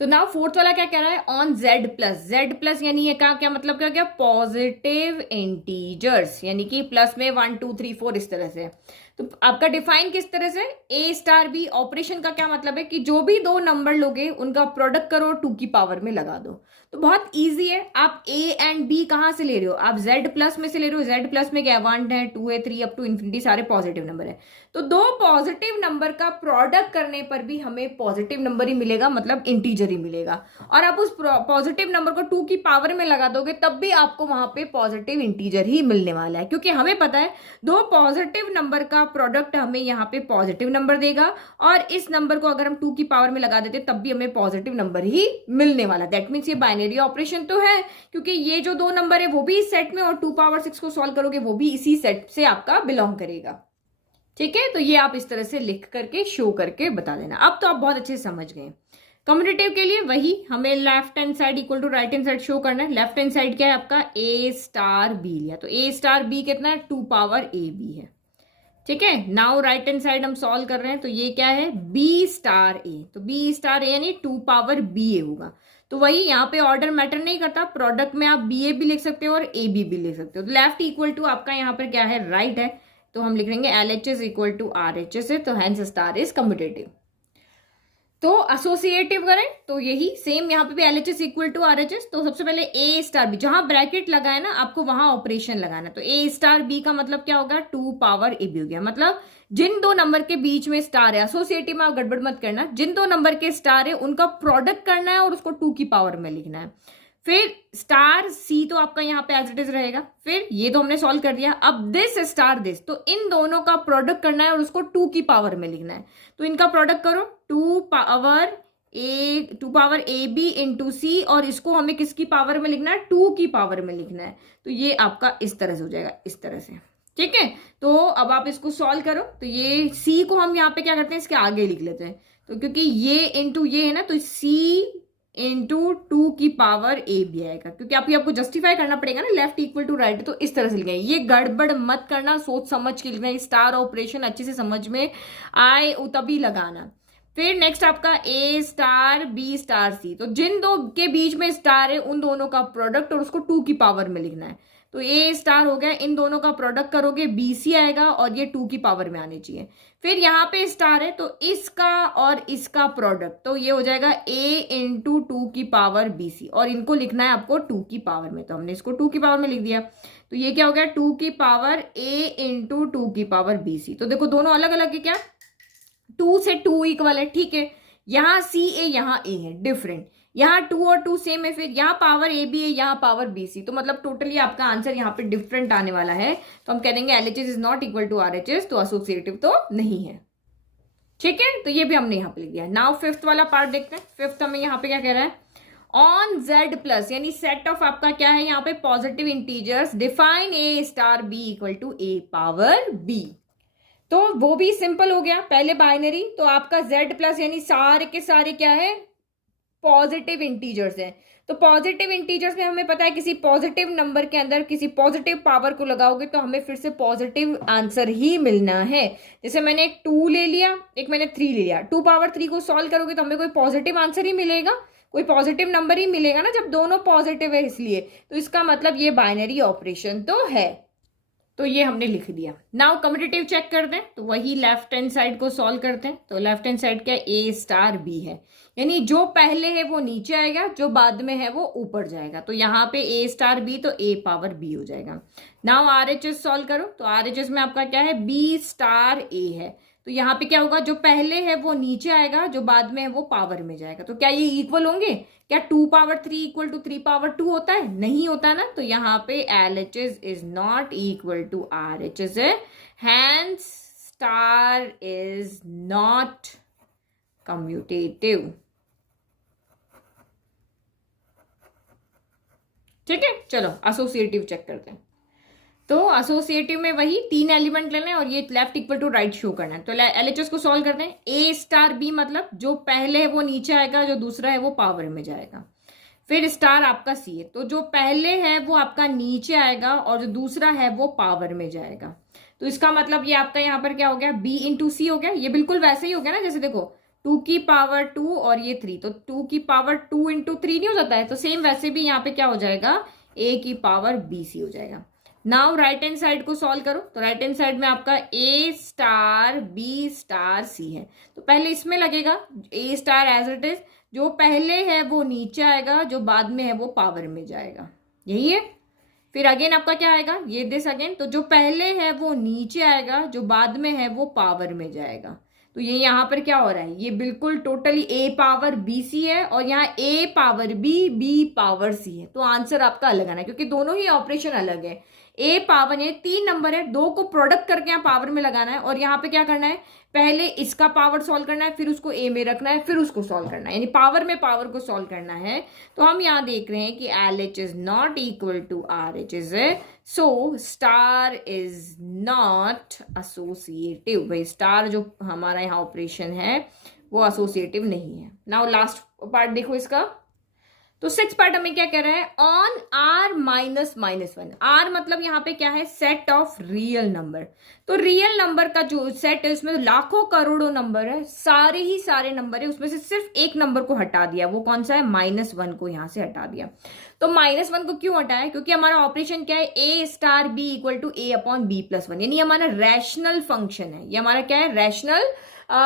तो नाउ फोर्थ वाला क्या कह रहा है, ऑन जेड प्लस यानी ये क्या मतलब क्या पॉजिटिव इंटीजर्स, यानी कि प्लस में 1 2 3 4 इस तरह से। तो आपका डिफाइन किस तरह से, ए स्टार बी ऑपरेशन का क्या मतलब है कि जो भी दो नंबर लोगे उनका प्रोडक्ट करो 2 की पावर में लगा दो। तो बहुत इजी है, आप ए एंड बी कहां से ले रहे हो, आप जेड प्लस में से ले रहे हो। जेड प्लस में क्या है, 1 है 2 है 3 अप टू इन्फिनिटी, सारे पॉजिटिव नंबर है। तो दो पॉजिटिव नंबर का प्रोडक्ट करने पर भी हमें पॉजिटिव नंबर ही मिलेगा, मतलब इंटीजर ही मिलेगा। और आप उस पॉजिटिव नंबर को 2 की पावर में लगा दोगे तब भी आपको वहां पे पॉजिटिव इंटीजर ही मिलने वाला है, क्योंकि हमें पता है दो पॉजिटिव नंबर का प्रोडक्ट हमें यहाँ पे पॉजिटिव नंबर देगा, और इस नंबर को अगर हम 2 की पावर में लगा देते तब भी हमें पॉजिटिव नंबर ही मिलने वाला। दैट मीन्स ये बाइनरी ऑपरेशन तो है, क्योंकि ये जो दो नंबर है वो भी इस सेट में, और 2 पावर 6 को सॉल्व करोगे वो भी इसी सेट से आपका बिलोंग करेगा। ठीक है, तो ये आप इस तरह से लिख करके शो करके बता देना। अब तो आप बहुत अच्छे से समझ गए। कम्यूटेटिव के लिए वही हमें left hand side equal to right hand side show करना है। लेफ्ट हैंड साइड क्या है आपका, ए स्टार बी लिया, तो ए स्टार बी कितना है, 2 पावर ए बी है। ठीक है, नाउ राइट हैंड साइड हम सॉल्व कर रहे हैं, तो ये क्या है, बी स्टार ए, तो बी स्टार ए यानी 2 पावर बी ए होगा। तो वही यहाँ पे ऑर्डर मैटर नहीं करता, प्रोडक्ट में आप बी ए भी लिख सकते हो और ए बी भी लिख सकते हो। तो लेफ्ट इक्वल टू आपका यहाँ पर क्या है, राइट है, तो हम लिख लेंगे L H S equal to R H S है, तो हैंस स्टार इज कम्यूटेटिव। तो एसोसिएटिव करें तो यही सेम यहाँ पे भी L H S equal to R H S. तो सबसे पहले ए स्टार बी, जहां ब्रैकेट लगा है ना आपको वहां ऑपरेशन लगाना। तो ए स्टार बी का मतलब क्या होगा, 2 पावर ए बी हो गया। मतलब जिन दो नंबर के बीच में स्टार है, एसोसिएटिव में आप गड़बड़ मत करना, जिन दो नंबर के स्टार है उनका प्रोडक्ट करना है और उसको 2 की पावर में लिखना है। फिर स्टार सी तो आपका यहाँ पे एज इट इज रहेगा। फिर ये तो हमने सॉल्व कर दिया। अब दिस स्टार दिस, तो इन दोनों का प्रोडक्ट करना है और उसको 2 की पावर में लिखना है। तो इनका प्रोडक्ट करो 2 power A B into C, और इसको हमें किसकी पावर में लिखना है, 2 की पावर में लिखना है। तो ये आपका इस तरह से हो जाएगा, इस तरह से। ठीक है, तो अब आप इसको सॉल्व करो। तो ये सी को हम यहाँ पे क्या करते हैं, इसके आगे लिख लेते हैं। तो क्योंकि ये इंटू ये है ना, तो सी इंटू 2 की पावर ए भी आएगा, क्योंकि आपको जस्टिफाई करना पड़ेगा ना, लेफ्ट इक्वल टू राइट, तो इस तरह से लिखेंगे। ये गड़बड़ मत करना, सोच समझ के लिखना, स्टार ऑपरेशन अच्छे से समझ में आए तभी लगाना। फिर नेक्स्ट आपका ए स्टार बी स्टार सी, तो जिन दो के बीच में स्टार है उन दोनों का प्रोडक्ट और उसको 2 की पावर में लिखना है। तो ए स्टार हो गया, इन दोनों का प्रोडक्ट करोगे बी सी आएगा और ये 2 की पावर में आने चाहिए। फिर यहाँ पे स्टार है तो इसका और इसका प्रोडक्ट, तो ये हो जाएगा ए इंटू 2 की पावर बी सी, और इनको लिखना है आपको 2 की पावर में, तो हमने इसको 2 की पावर में लिख दिया। तो ये क्या हो गया, 2 की पावर ए इंटू 2 की पावर बी सी। तो देखो दोनों अलग अलग है, क्या 2 से 2 इक्वल है, ठीक है। यहाँ सी ए यहाँ ए है, डिफरेंट। यहाँ 2 और 2 सेम है, फिर यहाँ पावर ए बी है, यहाँ पावर बी सी, तो मतलब टोटली आपका आंसर यहाँ पे डिफरेंट आने वाला है। तो हम कह देंगे L H S is not equal to R H S, तो एसोसिएटिव तो नहीं है। ठीक है, तो ये भी हमने यहाँ पे लिख दिया। नाउ फिफ्थ वाला पार्ट देखते हैं। फिफ्थ हमें यहाँ पे क्या कह रहा है, ऑन जेड प्लस, यानी सेट ऑफ आपका क्या है यहाँ पे, positive integers, define a star B equal to a power b. तो वो भी सिंपल हो गया, पहले बाइनरी, तो आपका z प्लस यानी सारे के सारे क्या है, पॉजिटिव इंटीजर्स हैं। तो पॉजिटिव इंटीजर्स में हमें पता है किसी पॉजिटिव नंबर के अंदर किसी पॉजिटिव पावर को लगाओगे तो हमें फिर से पॉजिटिव आंसर ही मिलना है। जैसे मैंने एक 2 ले लिया, एक मैंने 3 ले लिया, 2 पावर 3 को सॉल्व करोगे तो हमें कोई पॉजिटिव आंसर ही मिलेगा, कोई पॉजिटिव नंबर ही मिलेगा ना, जब दोनों पॉजिटिव है इसलिए। तो इसका मतलब ये बाइनरी ऑपरेशन तो है। तो ये हमने लिख दिया। नाउ कम्यूटेटिव चेक करते हैं, तो वही लेफ्ट हैंड साइड को सॉल्व करते हैं। तो लेफ्ट हैंड साइड क्या, ए स्टार बी है, यानी जो पहले है वो नीचे आएगा, जो बाद में है वो ऊपर जाएगा। तो यहाँ पे ए स्टार बी, तो ए पावर बी हो जाएगा। Now are H S solve करो, तो आर एच एस में आपका क्या है, बी स्टार ए है, तो यहाँ पे क्या होगा, जो पहले है वो नीचे आएगा, जो बाद में है वो पावर में जाएगा। तो क्या ये इक्वल होंगे? क्या 2 पावर 3 इक्वल टू 3 पावर 2 होता है? नहीं होता ना। तो यहाँ पे LHS is not equal to RHS है, hence star is not commutative. ठीक है, चलो एसोसिएटिव चेक करते हैं। तो एसोसिएटिव में वही 3 एलिमेंट लेने हैं और ये left equal to right show करना है। तो LHS को सॉल्व करते हैं। A स्टार B मतलब जो पहले है वो नीचे आएगा, जो दूसरा है वो पावर में जाएगा। फिर स्टार आपका C है, तो जो पहले है वो आपका नीचे आएगा और जो दूसरा है वो पावर में जाएगा। तो इसका मतलब ये आपका यहाँ पर क्या हो गया, B इंटू C हो गया। ये बिल्कुल वैसे ही हो गया ना, जैसे देखो 2 की पावर 2 और ये 3, तो 2 की पावर 2 इंटू 3 नहीं हो जाता है। तो सेम वैसे भी यहाँ पे क्या हो जाएगा, A की पावर BC हो जाएगा। नाउ राइट हैंड साइड को सॉल्व करो। तो राइट हैंड साइड में आपका A star B star C है। तो पहले इसमें लगेगा A star as it is, जो पहले है वो नीचे आएगा, जो बाद में है वो पावर में जाएगा, यही है। फिर अगेन आपका क्या आएगा, ये दिस अगेन, तो जो पहले है वो नीचे आएगा, जो बाद में है वो पावर में जाएगा। तो ये यहाँ पर क्या हो रहा है, ये बिल्कुल टोटली A पावर BC है और यहाँ A power B power C है। तो आंसर आपका अलग आना है क्योंकि दोनों ही ऑपरेशन अलग है। A पावर, ये 3 नंबर है, 2 को प्रोडक्ट करके यहाँ पावर में लगाना है और यहाँ पे क्या करना है, पहले इसका पावर सॉल्व करना है, फिर उसको A में रखना है, फिर उसको सॉल्व करना है, यानी पावर में पावर को सॉल्व करना है। तो हम यहाँ देख रहे हैं कि LH is not equal to RHS है, so star is not associative. भाई स्टार जो हमारा यहाँ ऑपरेशन है वो एसोसिएटिव नहीं है। नाउ लास्ट पार्ट देखो इसका। तो 6 पार्ट हमें क्या कह रहा है, on R minus minus 1। R मतलब यहाँ पे क्या है, सेट ऑफ रियल नंबर। तो रियल नंबर का जो सेट है उसमें लाखों करोड़ों नंबर है, सारे ही सारे नंबर है, उसमें से सिर्फ एक नंबर को हटा दिया, वो कौन सा है, -1 को यहाँ से हटा दिया। तो -1 को क्यों हटाया, क्योंकि हमारा ऑपरेशन क्या है, A star B equal to A upon B plus 1, यानी हमारा रैशनल फंक्शन है। ये हमारा क्या है, रैशनल।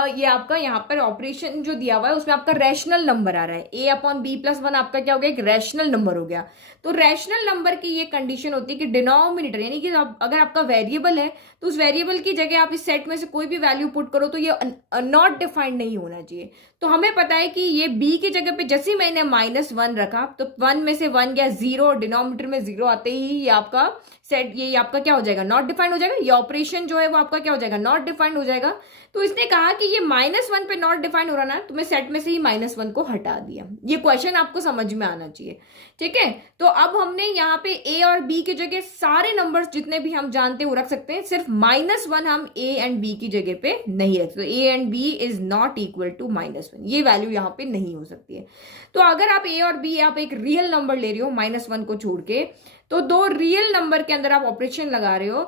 ये आपका यहाँ पर ऑपरेशन जो दिया हुआ है उसमें आपका रैशनल नंबर आ रहा है। A अपॉन B प्लस 1 आपका क्या हो गया, एक रैशनल नंबर हो गया। तो रैशनल नंबर की ये कंडीशन होती है कि डिनोमिनेटर, यानी कि अगर आपका वेरिएबल है तो उस वेरिएबल की जगह आप इस सेट में से कोई भी वैल्यू पुट करो तो ये नॉट डिफाइंड नहीं होना चाहिए। तो हमें पता है कि ये B की जगह पे जैसे ही मैंने -1 रखा तो 1 में से 1 गया 0, डिनोमिनेटर में 0 आते ही ये आपका सेट, ये आपका क्या हो जाएगा, नॉट डिफाइंड हो जाएगा। ये ऑपरेशन जो है वो आपका क्या हो जाएगा, नॉट डिफाइंड हो जाएगा। तो इसने कहा कि ये -1 पे नॉट डिफाइंड हो रहा ना, तो मैं सेट में से ही -1 को हटा दिया। ये क्वेश्चन आपको समझ में आना चाहिए, ठीक है। तो अब हमने यहाँ पे A और B की जगह सारे नंबर्स जितने भी हम जानते हैं वो रख सकते हैं, सिर्फ -1 हम A एंड B की जगह पे नहीं रख सकते। A and B is not equal to -1, ये वैल्यू यहाँ पे नहीं हो सकती है। तो अगर आप A और B आप एक रियल नंबर ले रहे हो -1 को छोड़ के, तो 2 रियल नंबर के अंदर आप ऑपरेशन लगा रहे हो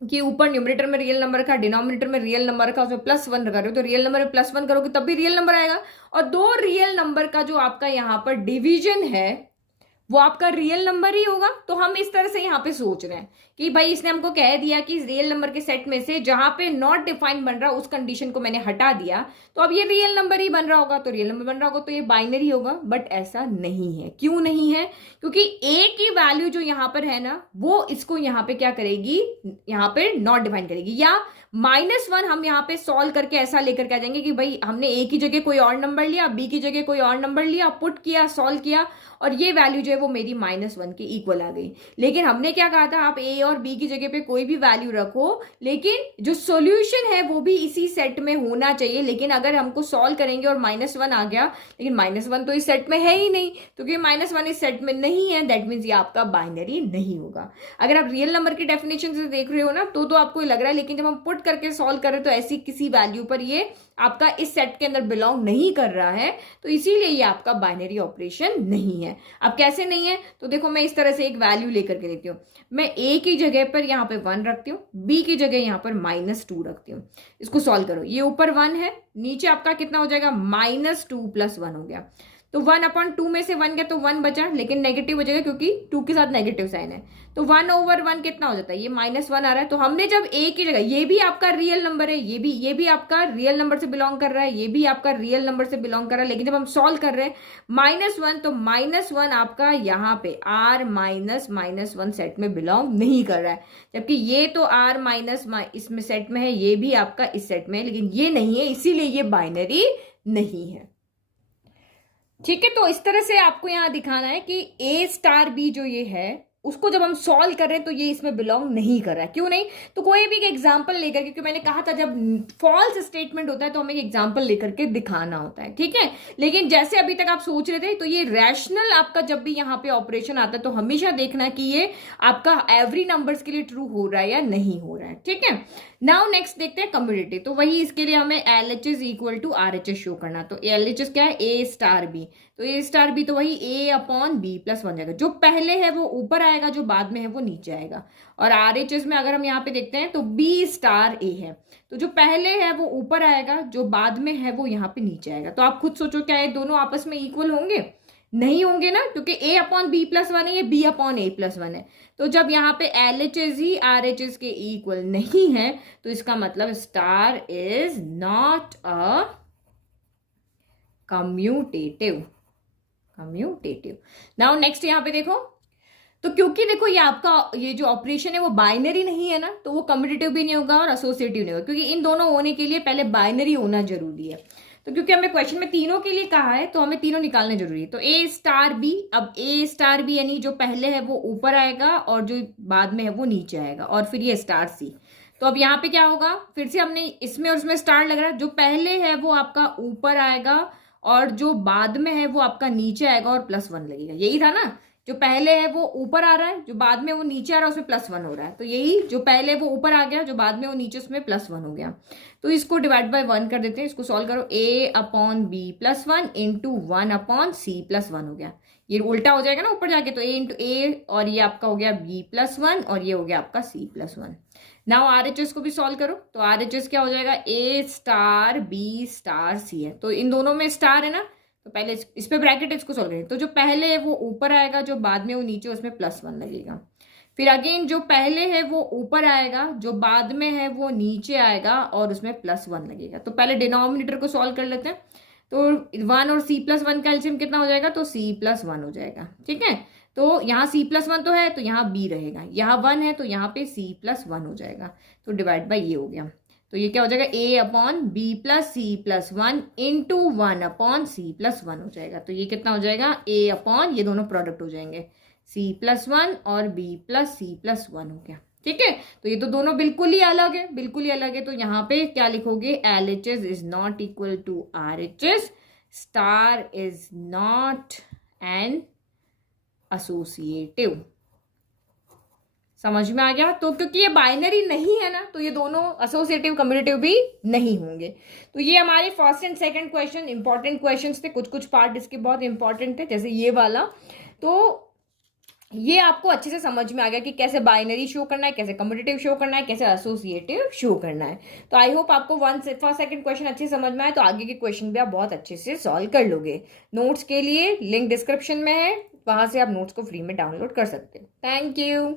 कि ऊपर न्यूमरेटर में रियल नंबर का, डिनोमिनेटर में रियल नंबर का, उसमें +1 लगा रहे हो, तो रियल नंबर में +1 करोगे तब भी रियल नंबर आएगा। और 2 रियल नंबर का जो आपका यहाँ पर डिवीजन है वो आपका रियल नंबर ही होगा। तो हम इस तरह से यहाँ पे सोच रहे हैं कि भाई इसने हमको कह दिया कि रियल नंबर के सेट में से जहां पे नॉट डिफाइंड बन रहा उस कंडीशन को मैंने हटा दिया, तो अब ये रियल नंबर ही बन रहा होगा। तो रियल नंबर बन रहा होगा तो ये बाइनरी होगा, बट ऐसा नहीं है। क्यों नहीं है, क्योंकि A की वैल्यू जो यहाँ पर है ना वो इसको यहाँ पे क्या करेगी, यहाँ पे नॉट डिफाइन करेगी। या -1 हम यहाँ पे सॉल्व करके ऐसा लेकर के आ जाएंगे कि भाई हमने A की जगह कोई और नंबर लिया, B की जगह कोई और नंबर लिया, पुट किया, सॉल्व किया और ये वैल्यू जो है वो मेरी -1 के इक्वल आ गई। लेकिन हमने क्या कहा था, आप A और B की जगह पे कोई भी वैल्यू रखो, लेकिन जो सॉल्यूशन है वो भी इसी सेट में होना चाहिए। लेकिन अगर हमको सॉल्व करेंगे और -1 आ गया, लेकिन -1 तो इस सेट में है ही नहीं, क्योंकि -1 इस सेट में नहीं है, दैट मीन्स ये आपका बाइनरी नहीं होगा। अगर आप रियल नंबर की डेफिनेशन से देख रहे हो ना तो आपको लग रहा है, लेकिन जब हम पुट करके सॉल्व करें तो ऐसी किसी वैल्यू पर ये आपका इस सेट के अंदर बिलोंग नहीं कर रहा है, तो इसीलिए ये आपका बाइनरी ऑपरेशन नहीं है। अब कैसे नहीं है, तो देखो मैं इस तरह से एक वैल्यू लेकर के देखती हूँ। मैं A की जगह पर यहाँ पे 1 रखती हूँ, B की जगह यहाँ पर -2 रखती हूँ। इसको सॉल्व करो, ये ऊपर 1 है, नीचे आपका कितना हो जाएगा, -2 + 1 हो गया। तो 1/2 में से 1 गया तो 1 बचा, लेकिन नेगेटिव बचेगा क्योंकि 2 के साथ नेगेटिव साइन है। तो 1/1 कितना हो जाता है, ये -1 आ रहा है। तो हमने जब a की जगह, ये भी आपका रियल नंबर है, ये भी आपका रियल नंबर से बिलोंग कर रहा है, ये भी आपका रियल नंबर से बिलोंग कर रहा है, लेकिन जब हम सॉल्व कर रहे हैं -1, तो -1 आपका यहाँ पे r -1 सेट में बिलोंग नहीं कर रहा है, जबकि ये तो r माइनस इसमें सेट में है, ये भी आपका इस सेट में है, लेकिन ये नहीं है, इसीलिए ये बाइनरी नहीं है। ठीक है, तो इस तरह से आपको यहां दिखाना है कि A*B जो ये है उसको जब हम सॉल्व कर रहे हैं तो ये इसमें बिलोंग नहीं कर रहा है। क्यों नहीं, तो कोई भी एग्जांपल लेकर, क्योंकि मैंने कहा था जब फॉल्स स्टेटमेंट होता है तो हमें एक एग्जांपल लेकर के दिखाना होता है, ठीक है। लेकिन जैसे अभी तक आप सोच रहे थे, तो ये रैशनल आपका जब भी यहाँ पे ऑपरेशन आता है तो हमेशा देखना है कि ये आपका एवरी नंबर्स के लिए ट्रू हो रहा है या नहीं हो रहा है, ठीक है। नाउ नेक्स्ट देखते हैं कम्यूटेटिव। तो वही इसके लिए हमें LHS equal to RHS show करना। तो LHS क्या है, A*B, तो A*B तो वही A/B+1 जाएगा। जो पहले है वो ऊपर आएगा, जो बाद में है वो नीचे आएगा। और RHS में अगर हम यहाँ पे देखते हैं तो B*A है, तो जो पहले है वो ऊपर आएगा, जो बाद में है वो यहाँ पे नीचे आएगा। तो आप खुद सोचो क्या ये दोनों आपस में इक्वल होंगे, नहीं होंगे ना, क्योंकि A/B+1 है, ये B/A+1 है। तो जब यहाँ पे LHS ही RHS के इक्वल नहीं है तो इसका मतलब star is not a commutative. Now next यहाँ पे देखो, तो क्योंकि देखो ये आपका ये जो ऑपरेशन है वो बाइनरी नहीं है ना, तो वो कम्यूटेटिव भी नहीं होगा और एसोसिएटिव नहीं होगा, क्योंकि इन दोनों होने के लिए पहले बाइनरी होना जरूरी है। तो क्योंकि हमें क्वेश्चन में तीनों के लिए कहा है तो हमें तीनों निकालने जरूरी है। तो A*B, अब A*B यानी जो पहले है वो ऊपर आएगा और जो बाद में है वो नीचे आएगा, और फिर ये C। तो अब यहाँ पे क्या होगा, फिर से हमने इसमें और उसमें स्टार लग रहा है, जो पहले है वो आपका ऊपर आएगा और जो बाद में है वो आपका नीचे आएगा और +1 लगेगा। यही था ना, जो पहले है वो ऊपर आ रहा है, जो बाद में वो नीचे आ रहा है, उसमें +1 हो रहा है। तो यही जो पहले वो ऊपर आ गया, जो बाद में वो नीचे, उसमें +1 हो गया। तो इसको डिवाइड बाय 1 कर देते हैं, इसको सॉल्व करो। A/B+1 इंटू 1/C+1 हो गया। ये उल्टा हो जाएगा ना ऊपर जाके, तो A और ये आपका हो गया B+1 और ये हो गया आपका C+1। नाउ RHS को भी सॉल्व करो। तो RHS क्या हो जाएगा, A*B*C है, तो इन दोनों में स्टार है ना, तो पहले इस पे ब्रैकेट, इसको सॉल्व करें। तो जो पहले है वो ऊपर आएगा, जो बाद में वो नीचे, उसमें +1 लगेगा। फिर अगेन जो पहले है वो ऊपर आएगा, जो बाद में है वो नीचे आएगा और उसमें +1 लगेगा। तो पहले डिनोमिनेटर को सॉल्व कर लेते हैं। तो 1 और C+1 का एलसीएम कितना हो जाएगा, तो C+1 हो जाएगा, ठीक है। तो यहाँ C+1 तो है, तो यहाँ B रहेगा, यहाँ 1 है तो यहाँ पे C+1 हो जाएगा। तो डिवाइड बाई ये हो गया, तो ये क्या हो जाएगा, A/B+C+1 इंटू 1/C+1 हो जाएगा। तो ये कितना हो जाएगा, ये दोनों प्रोडक्ट हो जाएंगे, C+1 और B+C+1 हो गया, ठीक है। तो ये तो दोनों बिल्कुल ही अलग है, बिल्कुल ही अलग है। तो यहाँ पे क्या लिखोगे, LHS is not equal to RHS, star is not an associative. समझ में आ गया। तो क्योंकि ये बाइनरी नहीं है ना, तो ये दोनों एसोसिएटिव कम्यूटेटिव भी नहीं होंगे। तो ये हमारे first and second question important questions थे, कुछ पार्ट इसके बहुत इंपॉर्टेंट थे, जैसे ये वाला। तो ये आपको अच्छे से समझ में आ गया कि कैसे बाइनरी शो करना है, कैसे कम्यूटेटिव शो करना है, कैसे एसोसिएटिव शो करना है। तो आई होप आपको फर्स्ट सेकंड क्वेश्चन अच्छे समझ में आए, तो आगे के क्वेश्चन भी आप बहुत अच्छे से सॉल्व कर लोगे। नोट्स के लिए लिंक डिस्क्रिप्शन में है, वहां से आप नोट्स को फ्री में डाउनलोड कर सकते हैं। Thank you.